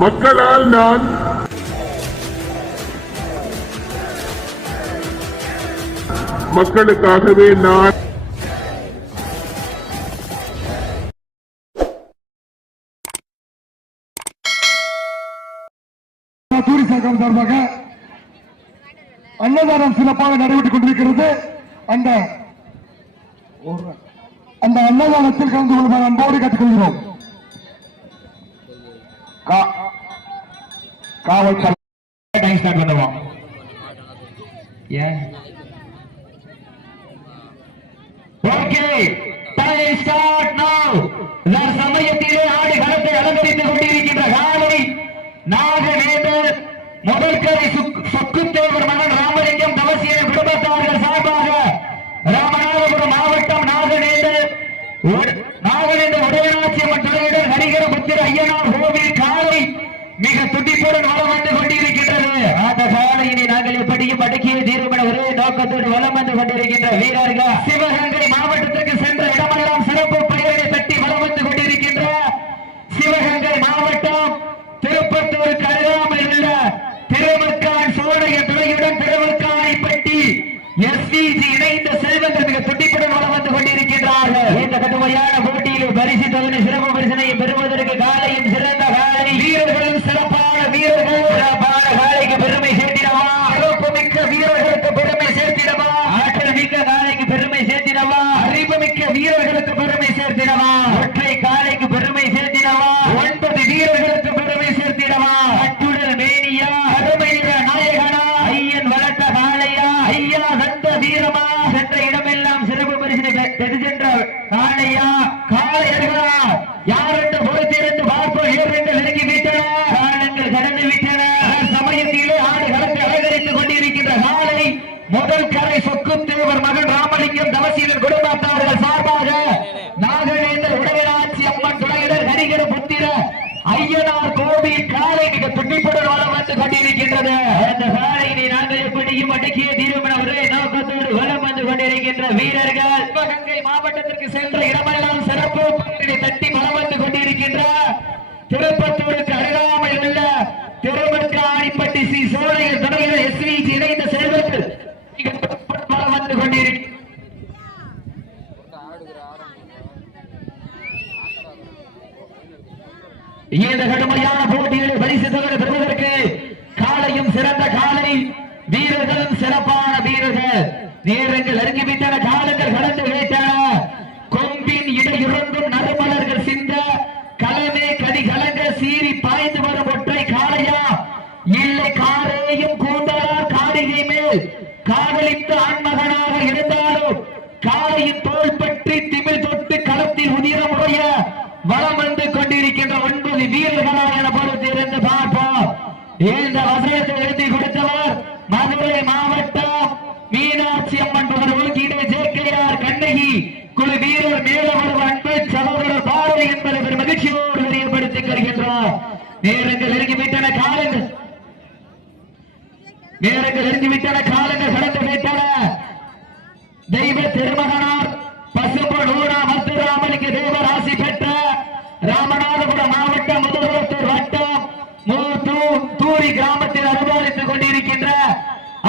மக்களால் நான் மக்களுக்காகவே நான் சங்கம் சார்பாக அன்னதானம் சிறப்பாக நடைபெற்றுக் கொண்டிருக்கிறது. அந்த அன்னதானத்தில் கலந்து கொள்ளுமாறு அன்போடு கேட்டுக்கொள்கிறோம். காவல்துறை பண்ணுவோம். சமயத்திலே ஆடு களத்தை அலங்கரித்துக் கொண்டிருக்கின்ற காலை நாகவேந்தர் முதற்கரை சொக்குத்தேவர் மகன் ராமலிங்கம் தவசிய குடும்பத்தார்கள் சார்பாக ராமநாதபுரம் மாவட்டம் நாகவேந்தர் உடனாட்சியம்மன் துறையுடன் ஹரிகர புத்திர ஐயனார் கோவில் காலை மிக துடிப்புடன் வளம் வந்து கொண்டிருக்கின்றது. அந்த காலையினை நாங்கள் எப்படியும் அடக்கிய தீர்மான ஒரே நோக்கத்தோடு வளம் வந்து கொண்டிருக்கின்ற வீரர்கள் சிவகங்கை மாவட்டத்திற்கு சென்ற இடமெல்லாம் சிறப்பு பெயரை தட்டி வளம் வந்து கொண்டிருக்கின்ற சிவகங்கை மாவட்டம் திருப்பத்தூருக்கு அருகாமையில் உள்ள திருமக்கான் சோழைய துறையுடன் திருமக்காணிப்பட்டி எஸ்பிஜி இணைந்த செல்வங்கள் மிக துடிப்புடன் வளம் வந்து கொண்டிருக்கின்றார்கள். இந்த கடுமையான போட்டியில் பரிசு தொகை சிறப்பு பரிசனை பெறுவதற்கு காலையும் சிறந்த காலை வீரர்களும் சிறப்பான வீரர்கள் சிறப்பான காலைக்கு பெருமை சேர்த்திடவா, சிறப்பு மிக்க வீரர்களுக்கு பெருமை சேர்த்திடவா, ஆற்றல் மிக்க காலைக்கு பெருமை சேர்த்திடவா, அறிவு மிக்க வீரர்களுக்கு பெருமை சேர்த்திடவா, ஒற்றை காலைக்கு பெருமை சேர்த்திடவா, 9 வீரர்களுக்கு பெருமை சேர்த்திடவா, அட்டுடல் மேனியா அருமை நிற நாயகனா ஐயன் வளர்த்த காலையா ஐயா தந்த வீரமா சென்ற இடமெல்லாம் சிறப்பு பரிசனை பெற்று சென்ற காலையா காளையர்களா யார் என்று பொறுத்திருந்து பார்ப்போம். ஏறென்று நெருங்கி விட்டன, காலங்கள் கடந்து விட்டன. சமயத்திலே ஆடு களத்தை அலங்கரித்துக் கொண்டிருக்கின்ற காலை முதல் கரை சொக்குத்தேவர் மகன் ராமலிங்கம் தவசீலன் குடும்பத்தார்கள் சார்பாக நாகவேந்தர் உடவராட்சி அம்மன் துணையுடன் ஹரிகர புத்திர ஐயனார் கோவில் காலை மிக துடிப்புடன் வளம் வந்து கொண்டிருக்கின்றது. அந்த காலையினை நாங்கள் எப்படியும் அடக்கிய தீர்மான ஒரே நோக்கத்தோடு வளம் வந்து கொண்டிருக்கின்ற வீரர்கள் சிவகங்கை மாவட்டத்திற்கு சென்ற இடமெல்லாம் சிறப்பு பெயரை தட்டி வளம் வந்து கொண்டிருக்கின்ற திருப்பத்தூருக்கு அருகாமையில் உள்ள திருமக்காணிப்பட்டி ஸ்ரீ சோழைய துணையுடன் எஸ்விஜி இணைந்த செல்வங்கள் மிக துடிப்புடன் வளம் வந்து கொண்டிருக்கிறது. இந்த கடுமையான போட்டியில் பரிசு தொகை பெறுவதற்கு காலையும் சிறந்த காலை வீரர்களும் சிறப்பான வீரர்கள் நேரங்கள் அருங்கிவிட்டன, காலங்கள் கடந்து விட்டன. கொம்பின் இடையுறந்தும் நறுமலர்கள் சிந்த களமே கடி கலங்க சீறி பாய்ந்து வரும் ஒற்றை காளையா இல்லை காரையும் கூந்தலா காரிகை மேல் காதலித்த ஆண்மகனாக இருந்தாலும் காளையின் தோல் பற்றி திமிழ் தொட்டு களத்தில் உதிரமுடைய வளம் வந்து கொண்டிருக்கின்ற 9 வீரர்களா என பொறுத்திருந்து பார்ப்போம். இந்த வசனத்தை எழுதி கொடுத்தவர் மதுரை மாவட்டம் மீனாட்சி அம்மன் ஒதுக்கீடு ஜேகேஆர் கண்ணகி குழு வீரர் மேலவர் அன்பு சகோதரர் பாரதி என்பதை ஒரு மகிழ்ச்சியோடு தெரியப்படுத்திக் கொள்கின்றார். நேரங்கள் நெருங்கிவிட்டன, காலங்கள் கடந்து விட்டன. தெய்வ திருமகனார் பசும்பொன் ஊரா மத்துராமலிங்க தேவர் ஆசி பெற்ற ராமநாதபுரம் மாவட்டம் முதல்வத்தூர் வட்டம் தூரி கிராமத்தில் அனுபவித்துக் கொண்டிருக்கின்ற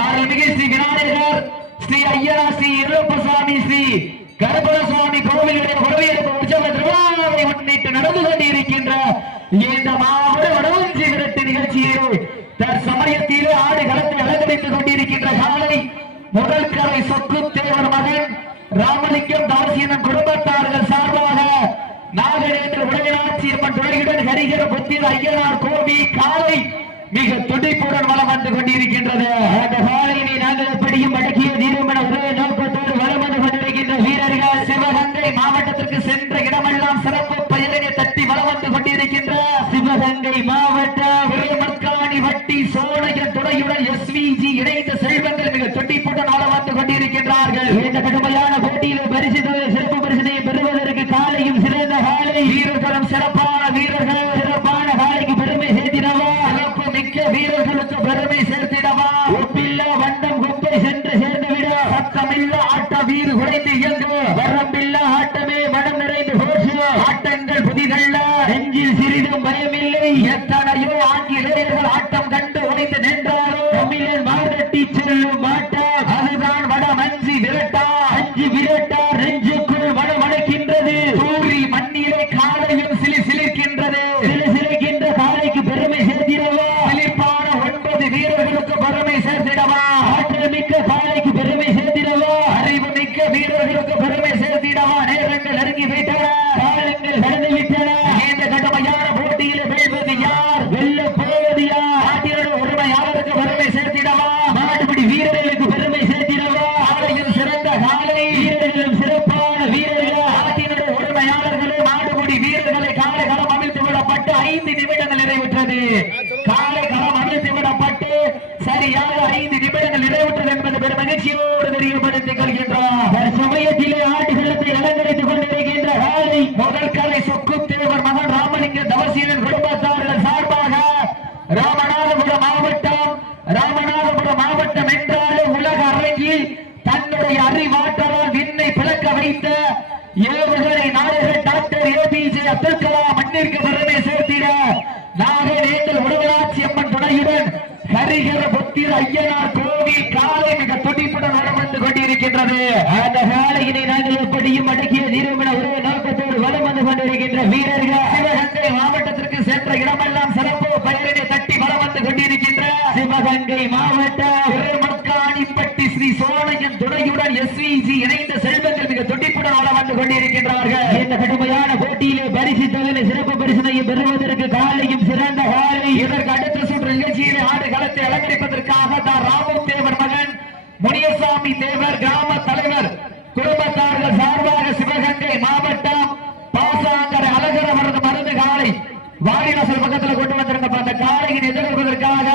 அருள்மிகு ஸ்ரீ விநாயகர் ஸ்ரீ ஐயரா ஸ்ரீ இருப்பசாமி ஸ்ரீ கருப்பணசுவாமி கோவிலுடைய வரவேற்பு உற்சவ திருவிழாவை முன்னிட்டு நடந்து கொண்டிருக்கின்ற இந்த மாவட்ட வடவஞ்சி விரட்டு நிகழ்ச்சியில் தற்சமயத்திலே ஆடு களத்தை அலங்கரித்துக் கொண்டிருக்கின்ற காலை முதல் கரை சொக்குத்தேவர் மகன் ராமலிங்கம் தாசியன் குடும்பத்தார்கள் சார்பாக நாகவேந்தர் உடனாட்சி அம்மன் துணையுடன் ஹரிகர புத்திர ஐயனார் கோவி காலை மிக துடிப்புடன் வளம் வந்து கொண்டிருக்கின்றது. அந்த காலையினை நாங்கள் எப்படியும் அடக்கிய தீர்மான ஒரே நோக்கத்தோடு வளம் வந்து கொண்டிருக்கின்ற வீரர்கள் சிவகங்கை மாவட்டத்திற்கு சென்ற இடமெல்லாம் சிறப்பு பெயரினை தட்டி வளம் வந்து கொண்டிருக்கின்ற சிவகங்கை மாவட்டம் திருமக்காணி வட்டி சோழைய துணையுடன் எஸ்விஜி இணைந்த செல்வங்கள் மிக துடிப்புடன் வளம் வந்து கொண்டிருக்கின்றார்கள். இந்த கடுமையான போட்டியில் பரிசு சிறப்பு பரிசினை பெறுவதற்கு காலையும் சிறந்த காலை வீரர்களும் சிறப்பான வீரர்கள் சிறப்பான காலைக்கு பெருமை சேர்த்திடவா, சிறப்பு மிக்க வீரர்களுக்கு பெருமை சேர்த்திடவா, ஒப்பில்லா வண்டம் குப்பை சென்று சேர்ந்துவிட சத்தமில்ல ஆட்ட வீறு குறைந்து இயங்கு வரம்பில்லா ஆட்டமே மனம் நிறைந்து போச்சு ஆட்டங்கள் புதிதல்ல நெஞ்சில் சிறிதும் பயமில்லை எத்தனை எத்தனையோ ஆங்கிலேயர்கள் ஆட்டம் கண்டு உழைத்து நின்றாரோ தமிழன் மாதட்டி செல்லும் மாட்டார் அதுதான் வடமஞ்சி விரட்டா அஞ்சு விரட்டா நெஞ்சுக்குள் வடமடைக்கின்றது சூரி மண்ணிலே காலையும் சிலிர்க்கின்றது சிலிர்க்கின்ற காலைக்கு பெருமை சேர்த்திடவா சிலிர்ப்பான 9 வீரர்களுக்கு பெருமை சேர்த்திடவா ஆற்றல் மிக்க காலைக்கு பெருமை சேர்த்திடவா அறிவு மிக்க வீரர்களுக்கு பெருமை சேர்த்திடவா நேரங்கள் நெருங்கி விட்டன காலங்கள் கடந்து விட்டன இந்த கடுமையான போட்டியில் வெல்வது யார் வெல்ல போவது யார் நாட்டினோட உரிமையாளருக்கு பெருமை சேர்த்திடவா மாட்டுப்பிடி வீரர்களுக்கு பெருமை சேர்த்திடவா காலையில் சிறந்த காலை வீரர்களும் சிறப்பான வீரர்கள் நாட்டினோட உரிமையாளர்களே மாட்டுப்பிடி வீரர்களை காலை களம் அமைத்து விடப்பட்டு 5 நிமிடங்கள் நிறைவுற்றது காலை களம் அமைத்து விடப்பட்டு சரியாக 5 நிமிடங்கள் நிறைவுற்றது என்பது பெரும் மகிழ்ச்சியோடு தெரியப்படுத்திக் கொள்கின்றார் சமயத்திலே ஆட்டுகளத்தை அலங்கரித்துக் கொண்டிருக்கின்ற காலை முதல் காலை சொக்கு தேவர் மகன் ராமலிங்க தவசீலன் குடும்பத்தார்கள் சார்பாக ராமநாதபுரம் மாவட்டம் என்றாலே உலக அரங்கில் தன்னுடைய அறிவாற்றலால் விண்ணை பிளக்க வைத்த ஏவுகணை நாயகர் டாக்டர் ஏபிஜே அப்துல் கலாம் மண்ணிற்கு பெருமை சேர்த்திட நாகவேந்தல் உடவராட்சி அம்மன் துணையுடன் ஹரிஹர புத்திர ஐயனார் கோவில் காலை மிக துடிப்புடன் வளம் வந்து கொண்டிருக்கின்றது அந்த காலையினை நாங்கள் எப்படியும் அடக்கிய தீர்வுமென ஒரே நோக்கத்தோடு வளம் வந்து கொண்டிருக்கின்ற வீரர்கள் சிவகங்கை மாவட்டத்திற்கு சென்ற இடமெல்லாம் சிறப்பு பெயரினை தட்டி வளம் வந்து கொண்டிருக்கின்ற சிவகங்கை மாவட்ட மக்காணிப்பட்டி ஸ்ரீ சோழையன் துணையுடன் SVG இணைந்த செல்வங்கள் மிக துடிப்புடன் வளம் வந்து கொண்டிருக்கின்றார்கள் இந்த கடுமையான போட்டியிலே பரிசு தொகையை சிறப்பு பரிசனையும் பெறுவதற்கு காலையும் சிறந்த காலை இதற்கு அடுத்த சுற்று நிகழ்ச்சியிலே ஆடு களத்தை அலங்கரிப்பதற்காக தான் ராமன் தேவர் மகன் முனியசாமி தேவர் கிராம தலைவர் குடும்பத்தார்கள் சார்பாக சிவகங்கை மாவட்டம் பாசாங்கரை அழகர் அவரது மருந்து காலை வாடிவாசல் பக்கத்தில் கொண்டு வந்திருந்த அந்த காலையின் எதிர்கொள்வதற்காக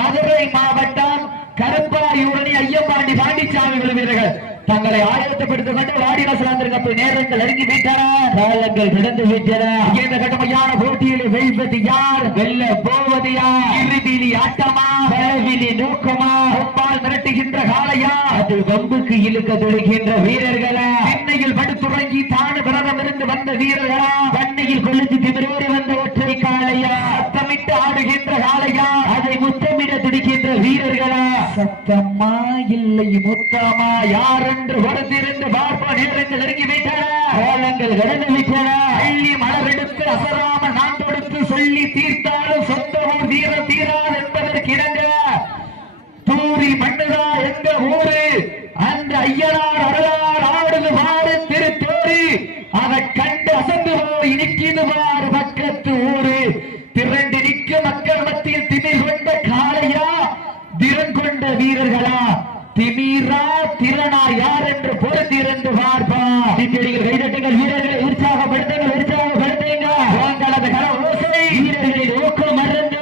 மதுரை மாவட்டம் கருப்பாயூரணி ஐயப்பாண்டி பாண்டிச்சாமி வீரர்கள் தங்களை ஆயத்தப்படுத்திக் கொண்டு வாடிவாசல் வந்திருக்க நேரங்கள் நெருங்கி விட்டன காலங்கள் கடந்து விட்டன இந்த கடுமையான போட்டியில் வெல்வது யார் வெல்ல போவது யார் இறுதியிலி ஆட்டமா பலவிலி நோக்கமா ஒப்பால் மிரட்டுகின்ற காலையா அது வம்புக்கு இழுக்க துடிக்கின்ற வீரர்களா சென்னையில் படுத்துறங்கி தானு விரதம் இருந்து வந்த வீரர்களா பண்ணையில் கொளுத்து திமிரோடி வந்த ஒற்றை காலையா சத்தமிட்டு ஆடுகின்ற காலையா அதை முத்தமிட துடிக்கின்ற வீரர்களா சத்தமா இல்லை முத்தமா யார் என்று வருத்திருந்து பார்ப்ப நேரங்கள் நெருங்கி விட்டன காலங்கள் கடந்து விட்டன அள்ளி மலரெடுத்து அசராம நான் கொடுத்து சொல்லி தீர்த்தாலும் சொந்த ஊர் தீர தீராது என்பதற்கிடங்க தூரி மண்ணுதா எங்க ஊரு அந்த ஐயனார் அருளார் ஆடுது மாறு திருத்தோறு அதை கண்டு அசந்து போய் நிற்கிது மாறு பக்கத்து ஊரு திரண்டு நிற்கும் மக்கள் மத்தியில் திமிர் கொண்ட காளையா திறன் கொண்ட வீரர்களா திமீரா திறனா யார் என்று பொறுத்திருந்து பார்ப்பா கைதட்டுங்கள் வீரர்களை உற்சாகப்படுத்துங்க உங்களது கர ஓசை வீரர்களின் ஊக்கம் மறந்து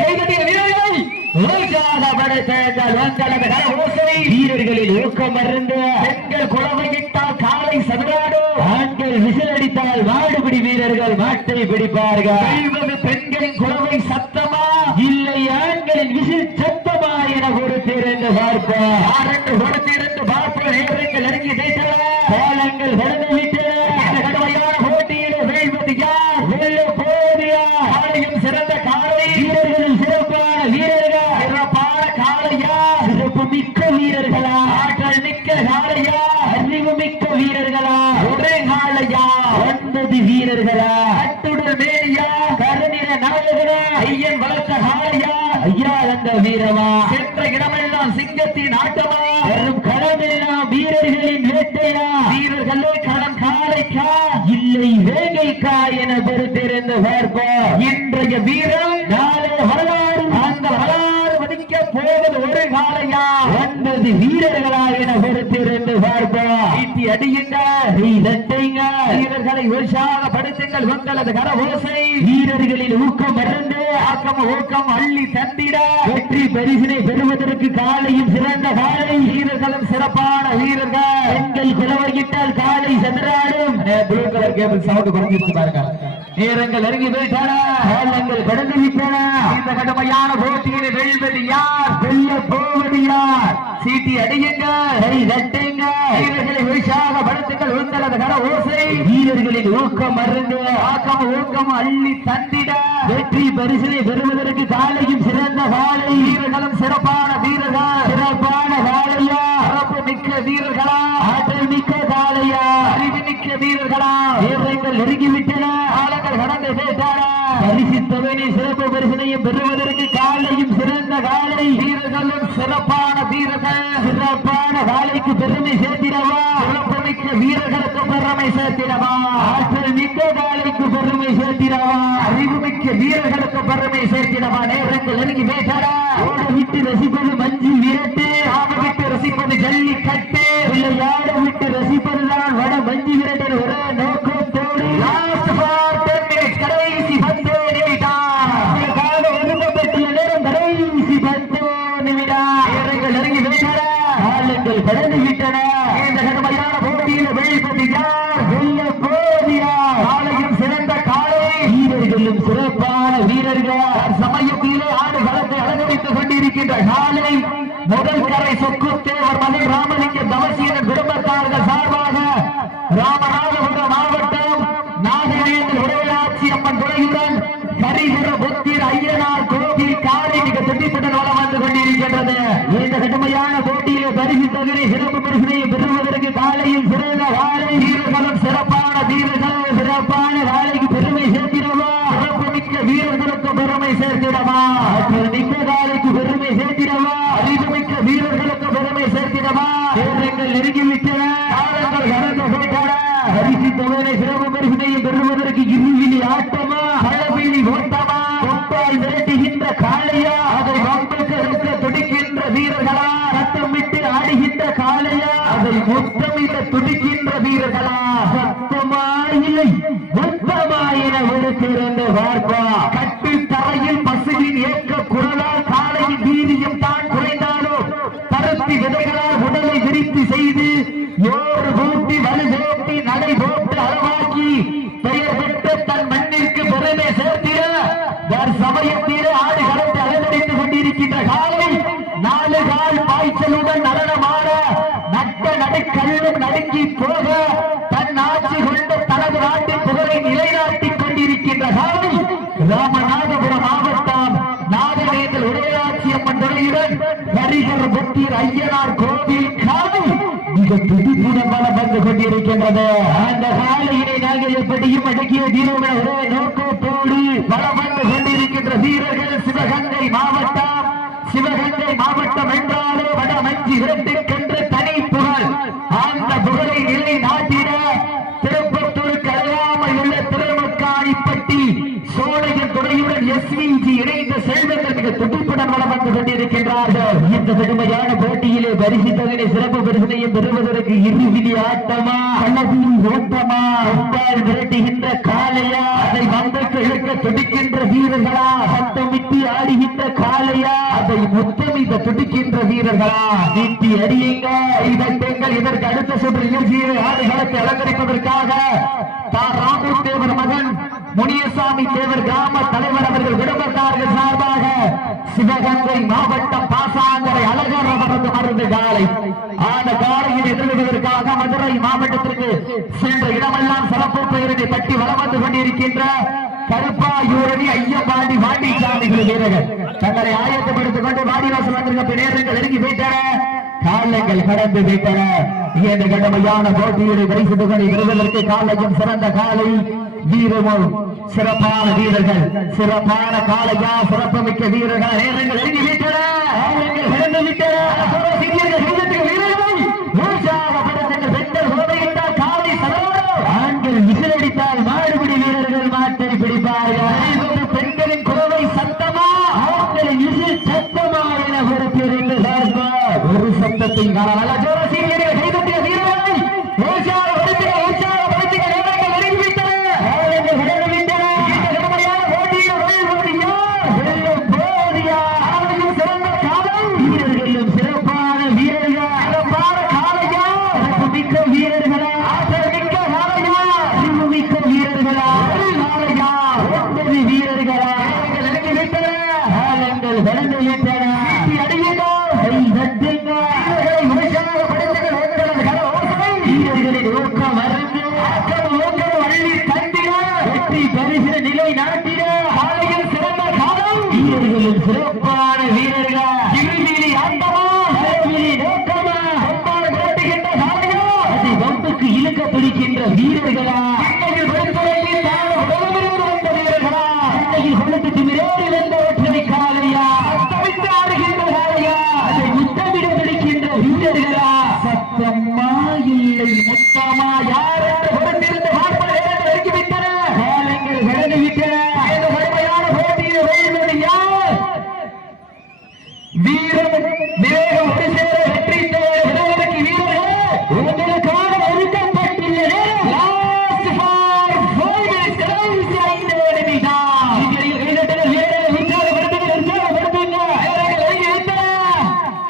கைதட்டிய வீரர்கள் உற்சாகப்படுத்துங்கள் உங்களது கர ஓசை வீரர்களில் ஊக்கம் மறந்து பெண்கள் குழவையிட்டால் காலை சதுராடு ஆண்கள் விசில் அடித்தால் மாடுபிடி வீரர்கள் மாட்டை பிடிப்பார்கள் பெண்களின் குழவை சத்தமா இல்லை ஆண்களின் விசில் சத்தமா என கொடுத்திருந்து பார்ப்போம் யார் என்று கொடுத்திருந்து பார்ப்போம் நேரங்கள் நெருங்கி செய்தன காலங்கள் கடந்து விட்டன இந்த கடுமையான போட்டியில் வெல்வது யார் வெல்ல போவது யார் காலையும் சிறந்த காலை வீரர்களில் சிறப்பான வீரர்கள் சிறப்பான காலையா சிறப்பு மிக்க வீரர்களா ஆற்றல் மிக்க காலையா அறிவு மிக்க வீரர்களா ஒரே காலையா 9 வீரர்களா அத்துடன் மேலியா கருநிற நாயகனா ஐயன் வளர்த்த காலையா ஐயா அந்த வீரமா சென்ற இடமெல்லாம் சிங்கத்தின் ஆட்டமா வரும் களமெல்லாம் வீரர்களின் வேட்டையா வீரர்களே களம் காலைக்கா இல்லை வேங்கைக்கா என பொறுத்திருந்து பார்ப்போம் இன்றைய வீரர் நாளை வரலாறு அந்த வரலாறு வதிக்க போவது ஒரு காலையா 9 வீரர்களா என பொறுத்திருந்து பார்ப்போம் ஈட்டி அடியுங்க தட்டுங்க வீரர்களை உற்சாகப்படுத்துங்கள் உங்களது கர ஓசை வீரர்களின் ஊக்கம் மறந்து ஆக்கம் ஊக்கம் அள்ளி தந்திட வெற்றி பரிசினை பெறுவதற்கு காலையும் சிறந்த காலை வீரர்களும் சிறப்பான வீரர்கள் பெண்கள் குலவையிட்டால் காலை சென்றாடும் ப்ளூ கலர் கேபிள் சவுண்ட் குறைஞ்சிருச்சு பாருங்க நேரங்கள் நெருங்கி விட்டன காலங்கள் கடந்து விட்டன இந்த கடுமையான போட்டியை வெல்வது யார் வெல்ல போவது யார் சீட்டி அடியுங்க, கை தட்டுங்க, வீரர்களை உற்சாகப்படுத்துங்கள். உங்களது கர ஓசை வீரர்களின் ஊக்கம் மருந்து ஆக்கம் ஊக்கம் அள்ளி தந்திட வெற்றி பரிசினை பெறுவதற்கு காலையும் சிறந்த காலை வீரர்களும் சிறப்பான வீரர்கள், சிறப்பான காலையா, சிறப்பு மிக்க வீரர்களா, ஆற்றல் மிக்க காலையா, அறிவு மிக்க வீரர்களா, வீரர்கள் நெருங்கிவிட்டன, காலங்கள் கடந்து பேசான பரிசு தொகையை சிறப்பு பரிசினையும் பெறுவதற்கு காலையும் சிறந்த காலை வீரர்களும் சிறப்பான வீரர்கள், சிறப்பான காலைக்கு பெருமை சேர்த்திடவா, சிறப்பு மிக்க வீரர்களுக்கு பெருமை சேர்த்திடவா, ஆற்றல் மிக்க காலைக்கு பெருமை சேர்த்திடவா, அறிவு மிக்க வீரர்களுக்கு பெருமை சேர்த்திடவா. நேரங்கள் நெருங்கி பேசாடா. ஓட விட்டு ரசிப்பது மஞ்சு விரட்டு, ஆட விட்டு ரசிப்பது ஜல்லிக்கட்டு, விளையாட விட்டு ரசிப்பதுதான் வட மஞ்சு விரட்டு. ஒரே நோக்கத்தோடு லாஸ்ட் ஃபார் 10 மினிட்ஸ், கடைசி 10 நிமிடம் அதற்காக ஒதுக்கப்பட்டுள்ள நேரம் கடைசி 10 நிமிடம். நேரங்கள் நெருங்கி பேசாடா. காலங்கள் கடந்து விட்டன. இந்த கடுமையான போட்டியில் வெளிப்பது யார், வெல்ல போதியா, காலையும் சிறந்த காலை வீரர்களும் சிறப்பான வீரர்கள், சமயத்திலே ஆடு களத்தை அலங்கரித்துக் கொண்டிருக்கின்ற காலை முதல் கரை சொக்கு தேவர் மலை ராமலிங்க தவசியன் குடும்பத்தார்கள் சார்பாக ராமநாதபுரம் மாவட்டம் நாகவேந்தர் உடையாட்சி அம்மன் துணையுடன் கரிகர புத்திர ஐயனார் கோவில் காலை மிக துடிப்புடன் வளம் வந்து கொண்டிருக்கின்றது. இந்த கடுமையான போட்டியிலே பரிசு தொகை சிறப்பு பரிசினை பெறுவதற்கு காலையில் சிறந்த காலை வீரர்களும் சிறப்பான வீரர்கள், சிறப்பான காலைக்கு பெருமை சேர்த்திடவா, சிறப்பு மிக்க வீரர்களுக்கு பெருமை சேர்த்திடவா, ஆற்றல் மிக்க காலைக்கு பெருமை சேர்த்திடவா, அறிவு மிக்க வீரர்களுக்கு பெருமை சேர்த்திடவா. வீரர்கள் நெருங்கிவிட்டன, காலங்கள் கடந்து போயிட்டன. பரிசு தொகை சிறப்பு பரிசினையும் பெறுவதற்கு இருவிழி ஆட்டமா, பழவிழி ஓட்டமா, கொப்பால் விரட்டுகின்ற காளையா, அதை வம்புக்கு துடிக்கின்ற வீரர்களா, சத்தமிட்டு ஆடுகின்ற காளையா, அதை முத்தமிட்டு துடிக்கின்ற வீரர்களா, சத்தமா இல்லை மொத்தமா என ஒழுக்கிருந்த வார்ப்பா, கட்டு தரையில் பசுவின் ஏற்ற குரலால் காளையின் வீரியம் தான் குறைந்தாலும் பருத்தி விதைகளால் உடலை விரித்து செய்து ஏறு பூட்டி வலு சேர்த்தி நடை போட்டு அளவாக்கி பெயர் பெற்று தன் மண்ணிற்கு பெருமை சேர்த்திட சமயத்திலே ஆடு களத்தை அலங்கரித்துக் கொண்டிருக்கின்ற காலை 4 கால் பாய்ச்சலுடன் நடனமாட நட்ட நடுக்கல்லும் நடுங்கி போக தன் ஆட்சி கொண்டு தனது நாட்டின் புகழை நிலைநாட்டிக் கொண்டிருக்கின்ற காலை ராமநாதபுரம் மாவட்டம் நாகவேந்தர் உடையாட்சி அம்மன் துணையுடன் கரிகர புத்திர ஐயனார் கோவில் காலை மிக துடிப்புடன் வளம் வந்து கொண்டிருக்கின்றது. அந்த காலையினை நாங்கள் எப்படியும் அடக்கிய தீர்வுகளை ஒரே நோக்கத்தோடு வளம் வந்து கொண்டிருக்கின்ற வீரர்கள் சிவகங்கை மாவட்டம். சிவகங்கை மாவட்டம் என்றாலே வட மஞ்சி இரண்டுக்கென்று தனி புகழ். அந்த புகழை நிலை நாட்டிட திருப்பத்தூருக்கு அருகாமையில் உள்ள திருமக்காணிப்பட்டி சோழையின் துணையுடன் SVG இணைந்த செல்வங்கள் மிக துடிப்புடன் வளம் வந்து கொண்டிருக்கின்றார்கள். இந்த கடுமையான போட்டியிலே பரிசு தொகை சிறப்பு பரிசினையும் பெறுவதற்கு இருவிழி ஆட்டமா, கள்ளவிழி ஓட்டமா, கொம்பால் விரட்டுகின்ற காளையா, அதை வம்புக்கு இழுக்க துடிக்கின்ற வீரர்களா, சத்தமிட்டு ஆடுகின்ற காளையா, அதை முத்தமிட்டு துடிக்கின்ற வீரர்களா, நீட்டி அடியுங்க இதங்கள். இதற்கு அடுத்த சுற்று நிகழ்ச்சியை ஆடுகளத்தை அலங்கரிப்பதற்காக ராமூர் தேவர் மகன் முனியசாமி தேவர் கிராம தலைவர் அவர்கள் குடும்பத்தார்கள் சார்பாக சிவகங்கை மாவட்டம் பாசாங்கரை அழகர் அவரது மருந்து காலை ஆன காலையில் எதிர்வதற்காக மதுரை மாவட்டத்திற்கு சென்ற இடமெல்லாம் சிறப்பு பெயரை பற்றி வளம் வந்து கொண்டிருக்கின்ற கருப்பாயூரணி ஐயப்பாண்டி வாண்டிச்சாமிகள் வீரர்கள் தங்களை ஆயத்தப்படுத்திக் கொண்டு வாடிவாசல் வந்திருக்க நேரங்கள் நெருங்கி போயிட்டன, காலங்கள் கடந்து விட்டன. இந்த கடுமையான போட்டியை பரிசு தொகை பெறுவதற்கு காலையும் சிறந்த காலை வீரமும் சிறப்பான வீரர்கள், சிறப்பான காலையா, சிறப்பு மிக்க வீரர்கள். நேரங்கள் நெருங்கி விட்டன, காலங்கள் கடந்து விட்டன. காலை சரோடு ஆண்கள் விசிலடித்தால் மாடுபிடி வீரர்கள் மாட்டை பிடிப்பார்கள். பெண்களின் குரலை சத்தமா, ஆண்களின் விசில் சத்தமா என பொறுப்பிருந்து ஒரு சத்தத்தை காணலாம். கைதட்டிய வீரர்கள் உற்சாகப்படுத்திய நேரங்கள் நெருங்கிவிட்டன, காலங்கள் கடந்து விட்டன. இந்த கடுமையான போட்டியில் வெல்லும் போதியா, காலையும் சிறந்த காலை வீரர்களும் சிறப்பான வீரர்கள், சிறப்பான காலையா, சிறப்பு மிக்க வீரர்களா, ஆற்றல் மிக்க காலையா, அறிவு மிக்க வீரர்களா, காலையா, ஒன்பது வீரர்களா, நெருங்கிவிட்டன, காலங்கள் கடந்து விட்டன. அடியுங்கள், கை தட்டுங்கள். சிறப்பான வீரர்கள் இறுதியில் ஆட்டமா நோக்கமா போட்டுகின்ற சாலையா அதை வம்புக்கு இழுக்க பிடிக்கின்ற வீரர்களா வந்த வீரர்களா கொடுத்து திமிரேறி வந்த ஒற்றை காலையா தவித்து ஆடுகின்ற காலையா அதை முத்தமிட பிடிக்கின்ற வீரர்களா சத்தம்மா இல்லை மொத்தமா யார் யார் கொடுத்திருந்த வார்த்தை இறக்கிவிட்டன காலங்கள் கடந்து விட்டன இந்த கடுமையான போட்டியை வெல்வது யார் வீரர் விவேகம் ஒரு சேர வெற்றி பெறுவதற்கு வீரர்கள் உங்களுக்காக ஒதுக்கப்பட்டுள்ள நேரம் லாஸ்ட் ஃபார் 5 minutes கடைசி 5 நிமிடம் இதில் வீரர்கள் வீரர்கள் உற்சாகப்படுத்துங்க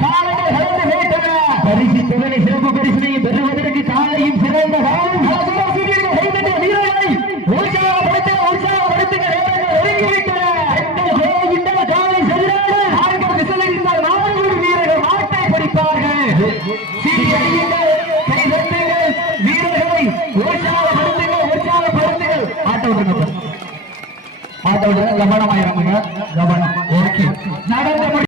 காலங்கள் கடந்து விட்டன பரிசு தொகை சிறப்பு பரிசினை பெறுவதற்கு காலையும் சிறந்த காலம் வீரர்களை உற்சாகப்படுத்துங்க நேரங்கள் ஒதுங்கிவிட்டன காலை சரியான ஆண்கள் விசலிருந்தால் 400 வீரர்கள் மாட்டை படிப்பார்கள் வீரர்களை உற்சாகப்படுத்துங்கள் ஆட்ட விடுங்க கவனமாயிரங்க கவனம்